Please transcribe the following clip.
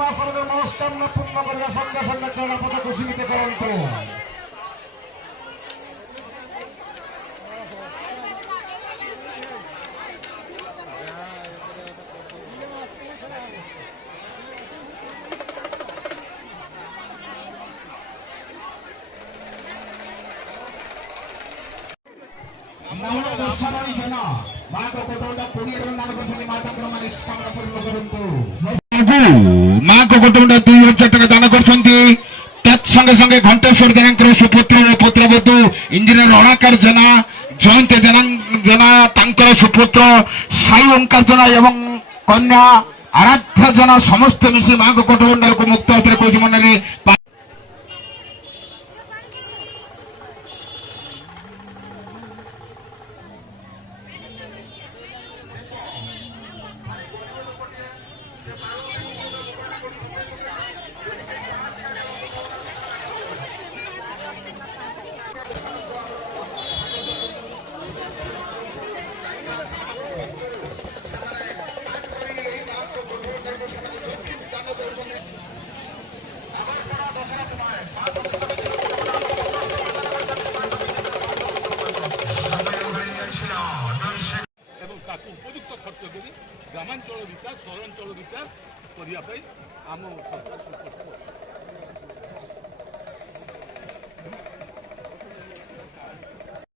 ମହାପ୍ରଭୁଙ୍କ ମନସ୍କାମନା ପୂର୍ଣ୍ଣ କରିବା ସଙ୍ଗେ ସଙ୍ଗେ ଚରଣପଦକୁ ଜୀବିତ କରନ୍ତୁ। माँ को कुटुंब 2000 टका दान कर तत्संगे संगे घंटेश्वर जेना सुपुत्र पुत्रवधू इंजीनियर रणाकर जेना जयंत जेना सुपुत्र साई ओंकार जेना एवं कन्या आराध्य जेना समस्त मिसी माँ को कुटुंब को मुक्त हाथ कोई मन उपयुक्त खर्च कर ग्रामांचल विकास सहरांचल विकास करने आम सरकार